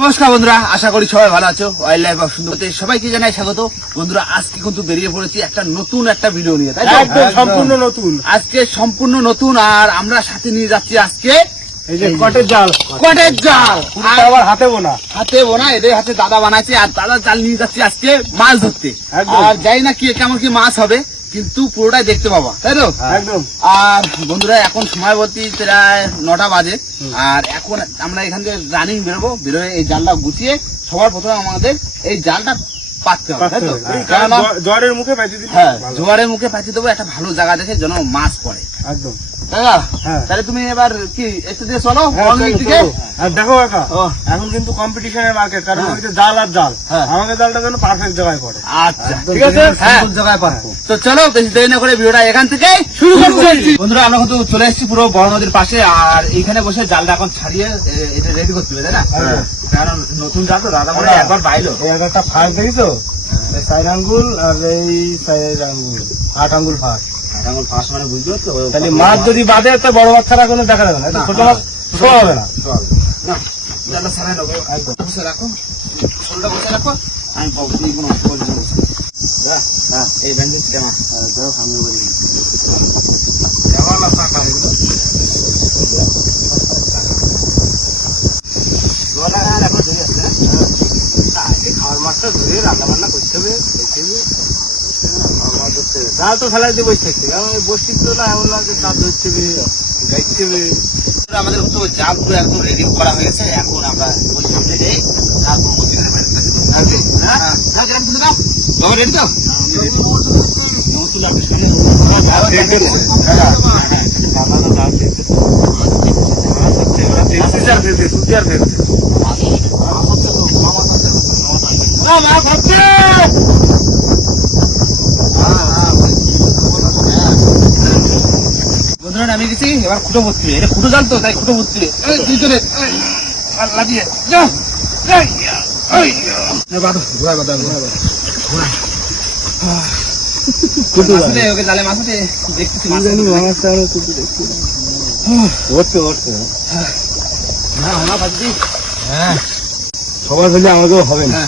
নমস্কার বন্ধুরা, আশা করি সবাই ভালো আছো। ওয়াইল্ড লাইফ অফ সুন্দরবনে সবাইকে জানাই স্বাগত। বন্ধুরা, আজকে কিন্তু বেরিয়ে পড়েছি একটা নতুন ভিডিও নিয়ে, তাই সম্পূর্ণ নতুন। আজকে সম্পূর্ণ নতুন, আর আমরা সাথে নিয়ে যাচ্ছি আজকে এই যে কটের জাল, আবার হাতে বোনা এদের হাতে দাদা বানাইছে, আর দাদা জাল নিয়ে যাচ্ছি আজকে মাছ ধরতে। আর যাই না কি কেমন কি মাছ হবে, কিন্তু পুরোটাই দেখতে পাবা, তাই তো একদম। আর বন্ধুরা, এখন সময় বলতে প্রায় 9টা বাজে, আর এখন আমরা এখান থেকে রানিং বেরোয় এই জালটা গুছিয়ে সবার প্রথমে আমাদের এই জালটা পাততে হবে, তাই তো? জোয়ারের মুখে পাইতে দিবি। হ্যাঁ, জোয়ারের মুখে পাইতে দেবো একটা ভালো জায়গা দেখে যেন মাছ পড়ে। একদম। তাহলে তুমি এবার কি একটু দিয়ে চলো দিকে। আর দেখো কাকা, এখন কিন্তু কম্পিটিশনের মার্কেট, কারণ জাল আর জাল, আমাকে জালটা যেন পারফেক্ট জায়গায় পড়ে। আচ্ছা, ঠিক আছে, জায়গায় পারবো। তো চলো বেশি দেরি না করে ভিডিওটা এখান থেকে শুরু করছি। বন্ধুরা, আমরা কিন্তু চলে এসেছি পুরো বড় নদীর পাশে, আর এইখানে বসে জালটা এখন ছাড়িয়ে এটা রেডি করতে হবে, তাই না? কারণ নতুন জাল তো দাদা বলে একবার বাইলো একটা ফাঁস দেখিছো, 4 আঙ্গুল আর এই 4 আঙ্গুল 8 আঙ্গুল ফাঁস। মানে বুঝতে পারছো, তাহলে মাছ যদি বাদে তো বড় মাছ ছাড়া কোনো দেখা যাবে না, ছোট মাছ শোয়া হবে না। জালটা ছাড়াই নেবো, বসে রাখো, শোলটা বসে রাখো, আমি কোনো এই ব্যান্ডেজ কেমন সামনে বলি খাওয়ার মাছটা ধরে রান্না বান্না করতে হবে, জাল তো ফেলাই দিয়ে বসে থাকছে, কারণ বসতে না এমন না যে জাল ধরতে হবে, গাইতে হবে। আমাদের কিন্তু জাল পুরো একদম রেডি করা হয়েছে। এখন আমরা ওই সামনে যাই, জাল রেডি তো বন্ধুরা নামিয়ে গেছি, এবার খুঁটো ভর্তি। এটা খুঁটো জাল তো, তাই খুঁটো ভর্তি লাগিয়ে জালে মাছ আছে, দেখতেছি সবার ফেলে আমাকেও হবে না।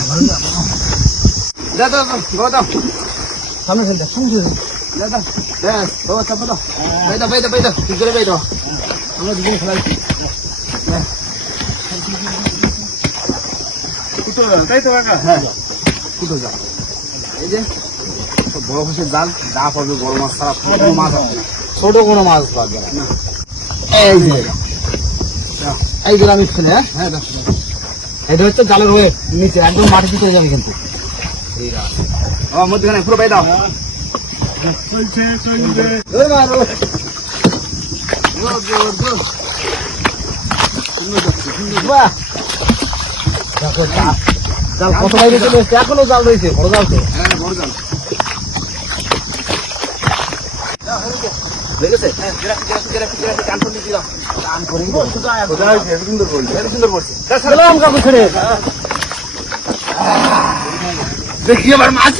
সামনে ফেলতে আমরা দুজনে খেলাচ্ছি, তাই তো কাকা? হ্যাঁ, কুটো জাল। এই যে বড় মাছের জাল, যা পাবে বড় মাছ ছাড়া কোনো মাছ হবে না, ছোট কোনো মাছ পাবে না। এই যে আমি ফেলে, হ্যাঁ এটা হচ্ছে জালের ওয়েট, নিচে একদম মাটি দিতে যাবে কিন্তু মধ্যখানে পুরো পাই দাও। জাল কত বাইরে চলে এসছে, এখনো জাল রয়েছে, বড় জাল তো। হ্যাঁ, বড় জাল দেখেছে। দেখি আবার মাছ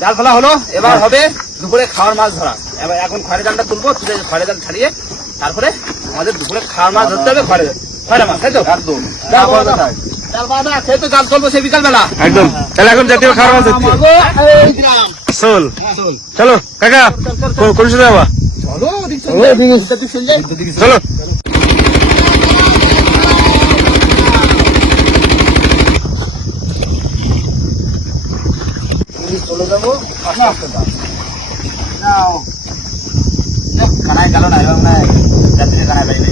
জাল ফেলা হলো, এবার হবে দুপুরে খাওয়ার মাছ ধরা। এবার এখন খয়রা জালটা তুলবো, তুলে খয়রা জাল ছাড়িয়ে তারপরে আমাদের দুপুরে খাওয়ার মাছ ধরতে হবে, খয়রা মাছ, তাই তো? খেয়ে তো জাল চলবো সেই বিকাল বেলা একদম। তাহলে এখন জাতীয় খাওয়ার মাছ হচ্ছে শোল। চলো কাকা, কোন সাথে যাবা? চলো চলে যাবো। কানায় গেল না, এবং যাত্রী কানায় বাইরে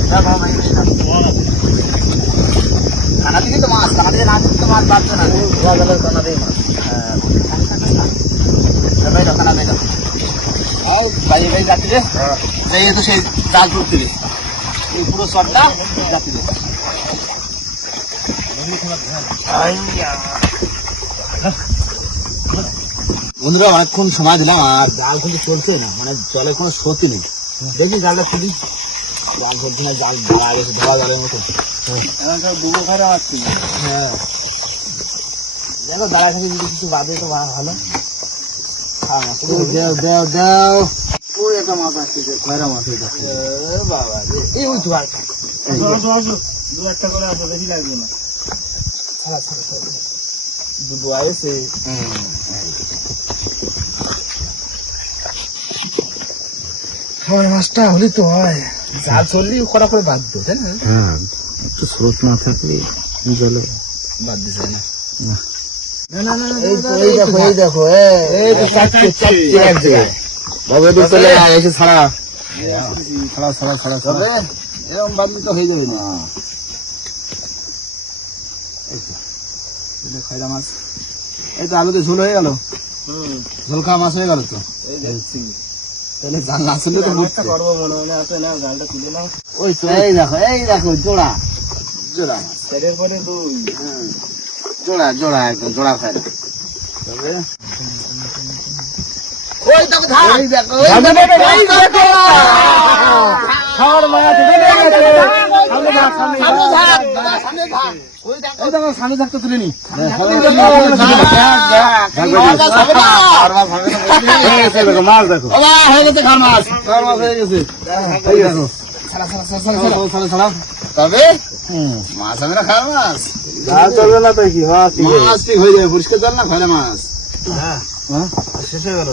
কানা দিকে তো মাছ, কানা দিকে না দিকে তো মাছ বাড়ছে না, কানা দিয়ে মাছ। কানা দেয় বাইরে বাইরে যাত্রীরে যাই তো সেই জাল তুলতে এই পুরো শটটা যাত্রীদের। বন্ধুরা, অনেকক্ষণ সময় দিলাম, আর জাল কিন্তু চলছে না, মানে জলে কোনো সত্যি নেই। দেখি জালটা খুলি, জাল চলছে না, জাল ধরা গেছে, ধরা জালের মতো। হ্যাঁ, দেখো দাঁড়ায় থেকে যদি কিছু বাদে তো ভালো। দাও দাও দাও, একটা মাছ আসছে, খয়রা মাছ এটা। বাবা রে, এই ওই তো আর। দু একটা করে আসো, বেশি লাগবে না। দুটো আইছে। হয় মাছটা হলে তো হয়, জাল চললি করা করে বাদ দে, তাই না? হ্যাঁ, একটু স্রোত না থাকলে জলে বাদ দিছে না। এই দেখো, এই তো চাচ্ছে এক জায়গায়। বাবু একটু চলে আয়, এসে ছাড়া। তবে এরকম বাদলি তো হয়ে যাবে না। এই তো, এই যে খয়রা মাছ। এই তো আলুতে ঝোল হয়ে গেল, ঝোল খাওয়া মাছ হয়ে গেল তো। এই দেখছি তাহলে জাল না শুনলে তো একটা করবো মনে হয় না, আছে না, জালটা তুলে নাও। ওই তো এই দেখো জোড়া মাছ। চারের পরে দুই। জোড়া একদম জোড়া খয়রা। তবে ওই দেখো ধার, এই দেখো খাওয়ার মায়া তুলে নিয়ে গেছে। সামনে ধার, সামনে ধার। এই দেখো সামনে থাকতে তুলে নি। মাছ দেখো, হয়ে গেছে ঘর মাছ হয়ে গেছে। এই দেখো ছাড়া। তবে মাছ হবে না খাওয়ার মাছ। জাল চলবে না তো কি মাছ মাছ ঠিক হয়ে যাবে, পরিষ্কার জল না খয়রা মাছ। শেষ হয়ে গেল।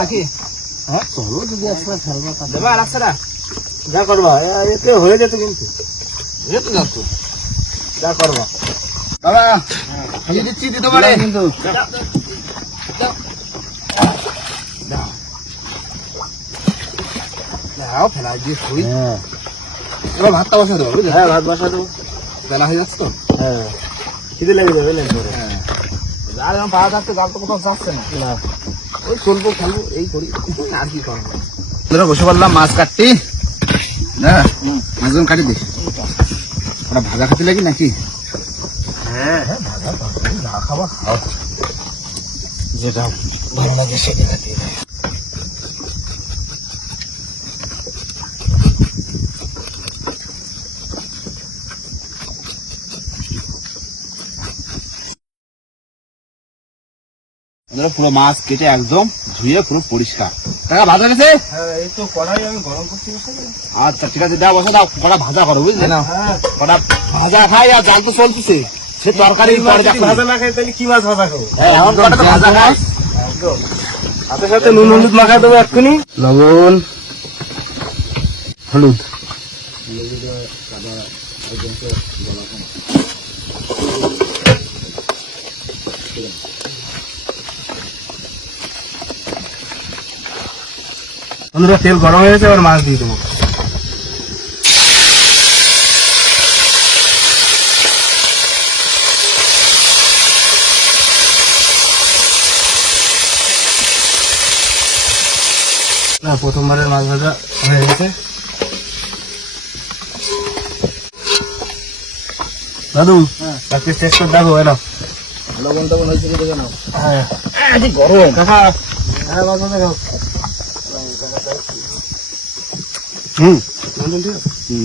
নাকি হ্যাঁ চলো যদি একসাথে ফেলবো দেবা রাস্তাটা। যা করবা এতে হয়ে যেত কিন্তু যেতে যাচ্ছ যা করবা বাবা খালি দিচ্ছি দিতে পারে কিন্তু দাও ফেলা দিয়ে শুই। হ্যাঁ এবার ভাতটা বসা দেবো বুঝলে? হ্যাঁ ভাত বসা দেবো বেলা হয়ে যাচ্ছে তো। হ্যাঁ খিদে লেগে যাবে লেন করে হ্যাঁ জাল এরকম পাওয়া থাকতে জাল তো কোথাও যাচ্ছে না। না ওই চলবো খেলবো এই করি আর কি করবো। ধরো বসে বললাম মাছ কাটতে, হ্যাঁ মাছগুলো কাটি দিস। ওরা ভাজা খেতে লাগি নাকি? হ্যাঁ যা খাবা খাও, যেটা ভালো লাগে সেটা খাতে। পুরো মাছ কেটে একদম ধুয়ে পুরো পরিষ্কার। টাকা ভাজা গেছে? হ্যাঁ, এই তো কড়াই আমি গরম করতে বসে গেলাম। আচ্ছা ঠিক আছে, দাও বসে দাও, কটা ভাজা করো বুঝলে না? হ্যাঁ, কটা ভাজা খাই আর জাল তো চলতেছে, সে তরকারি পরে দেখো। ভাজা না খাই তাহলে কি মাছ ভাজা খাবো? হ্যাঁ, এখন কটা তো ভাজা খাই। সাথে সাথে নুন হলুদ মাখা দেবো এক্ষুনি। লবণ হলুদ বন্ধুরা তেল গরম হয়ে গেছে, এবার মাছ দিয়ে দেবো। না প্রথমবারের মাছ ভাজা হয়ে গেছে। দাদু আজকে টেস্ট করে দেখো এলো। লবণ টবণ হয়েছে কি দেখে নাও। হ্যাঁ গরম কাকা হ্যাঁ মাছ দেখাও। হুম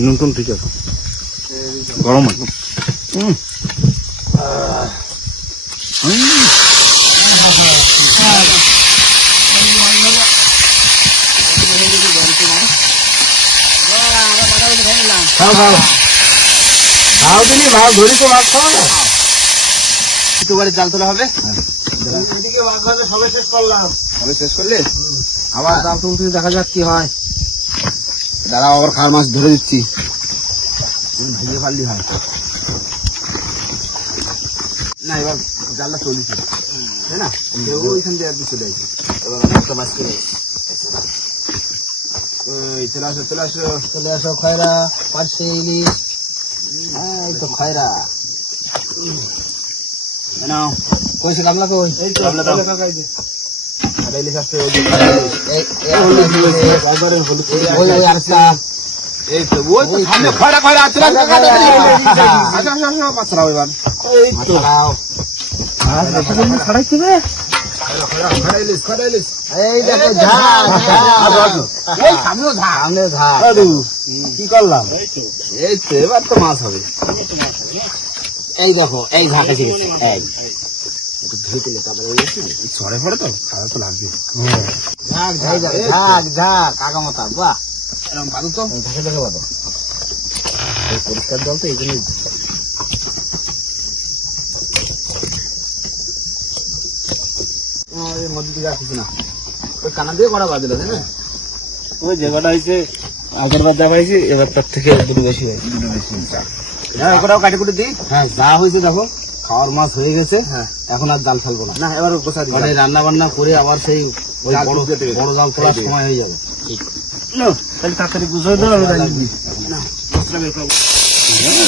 নুন ঠিক আছে, গরম একদম। খাও খাও খাও দিনি মাছ ধরিস, মাছ খাও না। একটু বাড়ি জাল তোলা হবে। এদিকে মাছ ভাজা সবে শেষ করলাম। হবে শেষ করলে আবার জাল তুলতে দেখা যাক কি হয়। দাঁড়াও, আবার খাওয়ার মাছ ধরে দিচ্ছি। ভেঙে পারলি হয় না। এবার জালটা চলিছে তাই না? ওইখান দিয়ে একদিন চলে আসবে। এবার আমি একটা মাছ কিনে চলে আসো খয়রা পার্শে ইলিশ। হ্যাঁ এই তো খয়রা নাও। কইছে গামলা কই? এই তো গামলা দাও। কাকাই দে। খয়রা ইলিশ আসছে, ওই যে খয়রা ইলিশ। ওই আরেকটা। এই তো ওই তো সামনে খয়রা আছে না? আসো মাছ ছাড়াও এবার। এই তো ছাড়াও ছাড়াইতে হবে। খয়রা ইলিশ। এই দেখো ঝাল ওই সামনেও ঝাল। দাদু কি করলাম? এই তো এবার তো মাছ হবে। এই দেখো এই ঝাঁক এসে গেছে। এই একটু ধুয়ে দিলে তারপরে ছড়ে পড়ে তো খাওয়া তো লাগবে। ঝাক ঝাক ঝাক ঝাক কাকা মাথা বাহ এরকম বাদু তো ঢাকে ঢাকে বাঁধো। এই পরিষ্কার জল তো এই জন্যই এর মধ্যে দিকে আসিস না ওই কানা দিয়ে করা বাদ দিল তাই না ওই জায়গাটা হয়েছে আগের বার যা পাইছি এবার তার থেকে দুটো বেশি হয়েছে। হ্যাঁ ওটাও কাটি কুটি দিই হ্যাঁ যা হয়েছে দেখো খাওয়ার মাছ হয়ে গেছে হ্যাঁ এখন আর জাল ফেলবো না না এবার গোসা দিই মানে রান্না বান্না করে আবার সেই ওই বড় জাল তোলার সময় হয়ে যাবে তাহলে তাড়াতাড়ি গুছিয়ে দাও, আমি রাখি দিই।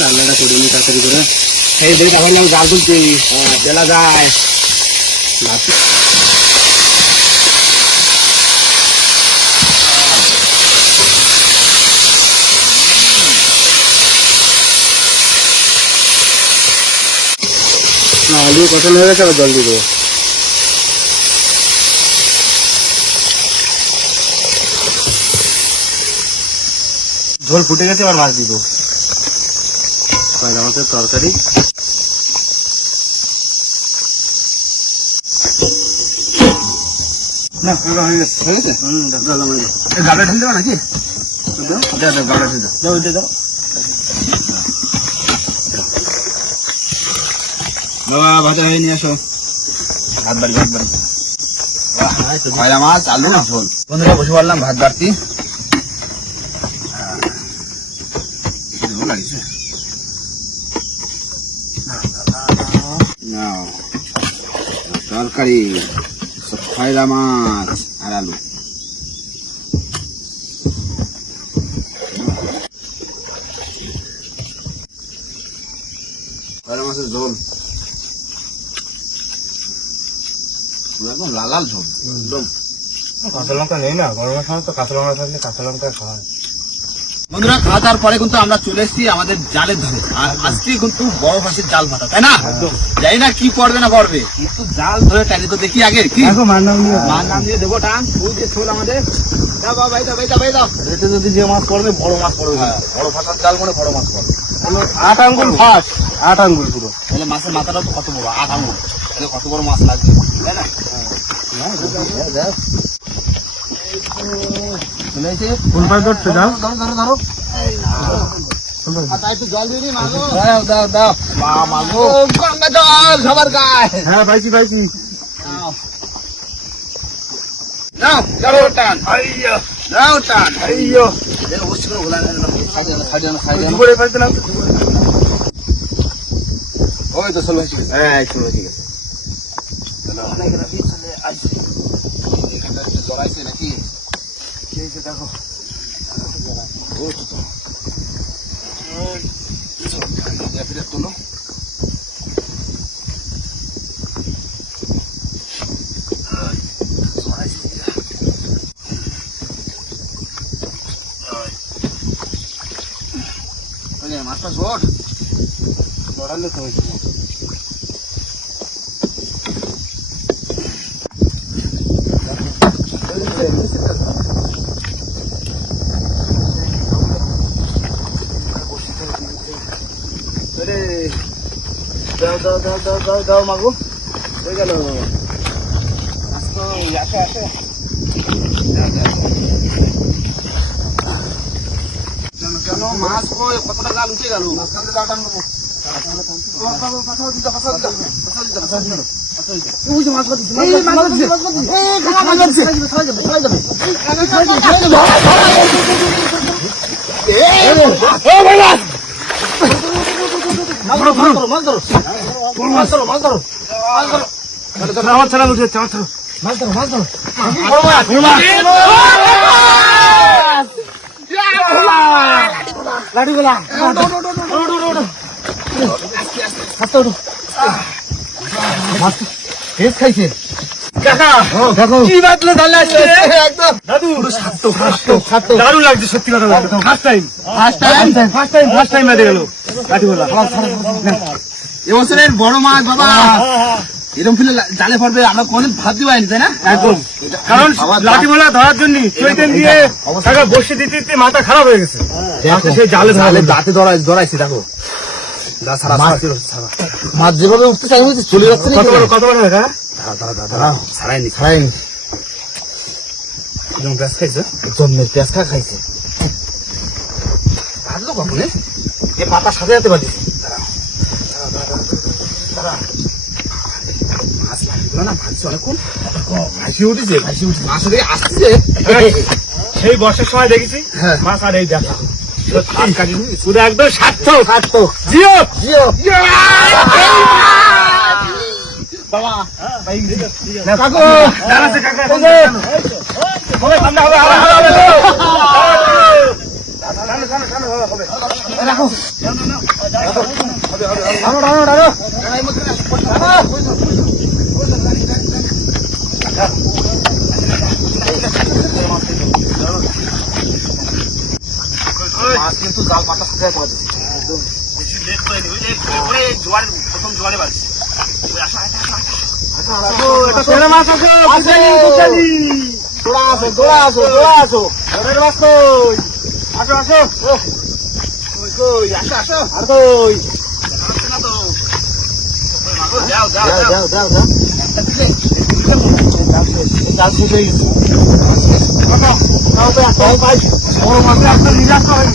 রান্নাটা করে নি তাড়াতাড়ি করে এই দেখি তাহলে আমি জাল তুলছি বেলা যায় আলু কষানো হয়ে গেছে, আবার জল দিয়ে দেবো। ঝোল ফুটে গেছে, এবার মাছ দিয়ে দেবো। পয়লা মাছের তরকারি। না হয়ে গেছে, হয়ে গেছে গাবলা ঢেলে দেবো নাকি গাবলা ঢেলে দাও ওইটা দাও বাবা ভাজা হয়ে নিয়ে আসো ভাত বাড়ি। পয়লা মাছ আলু ঝোল বন্ধুরা বসে পড়লাম ভাত বাড়তি তরকারি পয়লা মাছ আর আলু পয়লা মাছের ঝোল একদম লাল লাল ঝোল একদম কাঁচা লঙ্কা নেই না, গরমের সময় তো কাঁচা লঙ্কা থাকলে কাঁচা লঙ্কা খাওয়া হয়। বন্ধুরা খাওয়া দাওয়ার পরে কিন্তু আমরা চলে এসেছি আমাদের জালের ধরে আর আজকে কিন্তু বড় মাছের জাল ভাতা তাই না জানি না কি পড়বে না পড়বে কিন্তু জাল ধরে টাইলে তো দেখি আগে কি মার নাম দিয়ে দেবো টান ওই যে ছোল আমাদের দাও বাবা ভাই দাও ভাই দাও ভাই দাও এতে যদি যে মাছ পড়বে বড় মাছ পড়বে, বড় ফাঁসার জাল মানে বড় মাছ পড়বে 8 আঙ্গুল ফাঁস, 8 আঙ্গুল পুরো। তাহলে মাছের মাথাটা তো কত বড় 8 আঙুল তাহলে কত বড় মাছ লাগবে তাই না চলে এসে কোন পাশ ধরছে দাও? ধরো একটু জল দিয়ে দিই মাগো দাও দাও দাও মাগো গঙ্গা জল সবার গায়ে হ্যাঁ পাইছি। নাও যাও টান নাও টান এ উচ্চ করে ওলা না সাইডে করে পাইতে না। ওই তো চলো ঠিক আছে হ্যাঁ চলো ঠিক আছে চলো অনেক রাতি চলে আসি এখানটা জড়াইছে নাকি কে দেখো ও তো ফিরে তোলো মাছটা শোট লড়ালে তো হয়েছে। দাও মাগো হয়ে গেল আসে কেন মাছ কতটা জাল উঠে গেল মাঝখানে জাল টানবো আমার ছাড়া উঠে আমার ছাড়া লাঠি গোলা খাইছে কি বাতলো দাদু দারুণ লাগছে সত্যি কথা বলতে ফার্স্ট টাইম বেঁধে গেল লাঠি গোলা এবছরের বড় মাছ বাবা এরকম ফিলে জালে পড়বে আমরা কোনদিন ভাবতে পারিনি তাই না একদম, কারণ লাঠি গোলা ধরার জন্য চৈতেন দিয়ে বসে দিতে দিতে মাথা খারাপ হয়ে গেছে। সেই জালে দাঁতে ধরাইছি দেখো যা ছাড়া মাছ- ছাড়া মাছ যেভাবে উঠতে চাই হয়েছে চলে যাচ্ছে না কত বড় কাকা? দাঁড়া ছাড়াইনি খাইনি যেমন ব্যাস খাইছে জন্মের পেঁয়াজ খা খাইছে বাঁধলো কখনে এ পাতা সাথে সাথে বাঁধিছে মাছ লাগলো না ভাবছি অনেকক্ষণ ভাসি উঠেছে মাছ থেকে আসতেছে সেই বর্ষার সময় দেখেছি হ্যাঁ। মাছ আর এই দেখা হাত কাটিনি পুরো একদম সার্থক। সার্থক জিও জিও বাবা কাকু দাঁড়াচ্ছে কাকা এই যে, হবে ঠান্ডা হবে হবে হবে রাখো টানো টানো মাছ কিন্তু জাল পাতা সাথে করে দিচ্ছে প্রথম জোয়ারে বাড়ছে এটা ছেলে মাছ আছে দৌড়া আসো দৌড়া আসো দৌড়া আসো ওদের মাছ কই? আসো আসো কই আসো আসো আর কই আসছে না তো যাও যাও দাও যাও দাও দাও জাল শেষ হয়ে গেছে তাও তো একটা পাই বড় মাছ আপনার নিরাশ হয়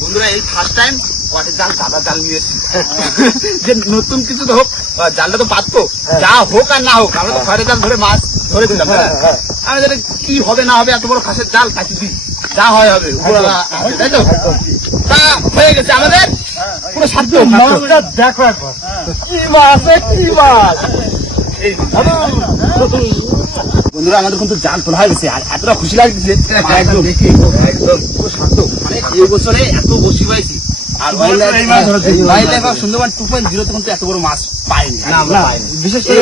বন্ধুরা এই ফার্স্ট টাইম ওয়াটার জাল দাদা জাল নিয়ে এসেছি যে নতুন কিছু তো হোক জালটা তো পাতবো যা হোক আর না হোক আমরা তো ঘরে জাল ধরে মাছ ধরে দিলাম আমি জানি কি হবে না হবে এত বড় ফাঁসের জাল কাটি দিই যা হয় হবে উপরওয়ালা আছে, তাই তো তা হয়ে গেছে আমাদের পুরো সাধ্য মাছটা দেখো একবার কি মাছ কি মাছ বন্ধুরা আমাদের কিন্তু জাল তোলা হয়ে গেছে আর এতটা খুশি লাগছে একদম দেখে একদম পুরো শান্ত মানে এই বছরে এত বসি পাইছি আর এই মাছ ধরেছে। ওয়াইল্ড লাইফ সুন্দরবন 2.0 তে কিন্তু এত বড় মাছ পাইনি না, আমরা পাইনি। বিশেষ করে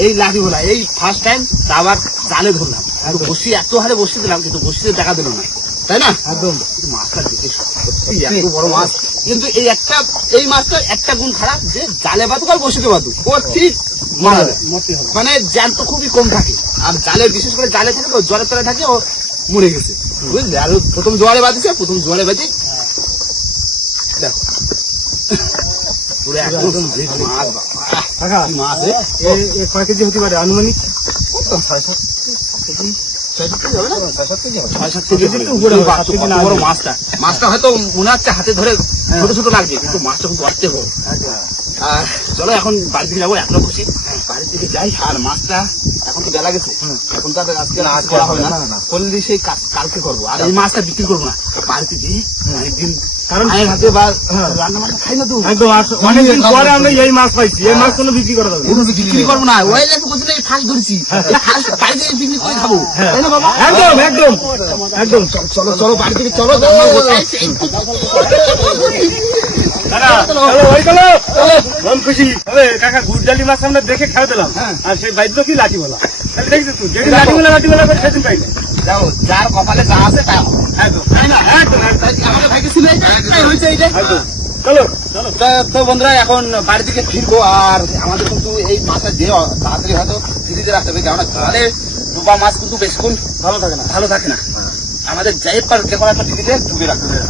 এই লাঠি ভোলা এই ফার্স্ট টাইম আবার জালে ধরলাম কিন্তু বসি এত হারে বসে দিলাম কিন্তু বসিতে দেখা দিল না তাই না একদম কিন্তু মাছটা দেখে সত্যি এত বড় মাছ কিন্তু এই মাছটার একটা গুণ খারাপ যে জালে বাতুক আর বসিতে বাতুক ও ঠিক মারা যায়। মানে জ্যান্ত খুবই কম থাকে আর জালে বিশেষ করে জালে থাকে তো জলের তলায় থাকে ও মরে গেছে বুঝলে আর ও প্রথম জোয়ারে বাঁধিছে প্রথম জোয়ারে বাঁধি দেখো পুরো একদম মাছ বাবা। কাকা কি মাছ এ কয় কেজি হতে পারে আনুমানিক? 6-7 কেজি হবে না? 6-7 কেজি একটু উপরে হবে, কত 7 কেজি না বড় হবে। মাছটা হয়তো মনে হচ্ছে হাতে ধরে ছোট ছোট লাগবে কিন্তু মাছটা কিন্তু অর্ধেক বড় আর চলো এখন বাড়ির দিকে যাবো এখনো খুশি বাড়ির দিকে যাই আর মাছটা এখন তো বেলা গেছে এখন তো আর আজকে না করা হবে না করলে সেই কালকে করবো আর এই মাছটা বিক্রি করবো না বাড়িতে দিয়ে একদিন কারণ মায়ের হাতে বা রান্না বান্না খাই না তো একদম অনেকদিন পরে আমরা এই মাছ পাইছি এই মাছ কোনো বিক্রি করা যাবে না। ওগুলো বিক্রি করবো না ওই লেগে বলছিল এই ফাঁস ধরেছি এই ফাঁস বাড়িতে পিকনিক করে খাবো তাই না বাবা একদম একদম একদম চলো চলো বাড়ি থেকে চলো দাদা চলো ওই চলো মন খুশি হবে কাকা গুড়ডালি মাছ আমরা দেখে খাওয়া দিলাম আর সেই বাইদ্য কি লাঠি বলা তাহলে দেখছিস তুই যেদিন লাঠি বলা করে সেদিন পাই না যাও যার কপালে যা আছে তা হবে। একদম তাই না একদম একদম আমাদের ভাইকে ছিল এই হয়েছে এইটা একদম চলো চলো তো বন্ধুরা এখন বাড়ি থেকে ফিরবো আর আমাদের কিন্তু এই মাছটা যে তাড়াতাড়ি হয়তো দিদিতে রাখতে হবে কেননা জলে ডুবা মাছ কিন্তু বেশিক্ষণ ভালো থাকে না আমাদের যাই পার যে কোনো একটা দিদিতে ডুবে রাখতে হবে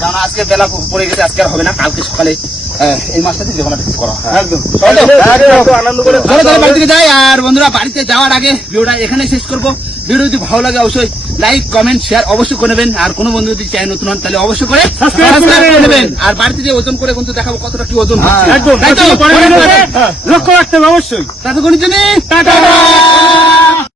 কারণ আজকে বেলা পড়ে গেছে আজকে আর হবে না কালকে সকালে এই মাছটাতে যে কোনো একটা কিছু করা হবে একদম চলো। একদম আনন্দ করে চলো তাহলে বাড়ি থেকে যাই আর বন্ধুরা বাড়িতে যাওয়ার আগে ভিডিওটা এখানে শেষ করবো ভিডিও যদি ভালো লাগে অবশ্যই লাইক কমেন্ট শেয়ার অবশ্যই করে নেবেন আর কোনো বন্ধু যদি চ্যানেল নতুন হন তাহলে অবশ্যই করে Subscribe করে subscribe করে নেবেন। নেবেন আর বাড়িতে যে ওজন করে কিন্তু দেখাবো কতটা কি ওজন হচ্ছে একদম তাই তো? লক্ষ্য রাখতে হবে অবশ্যই ততক্ষণের জন্য টাটা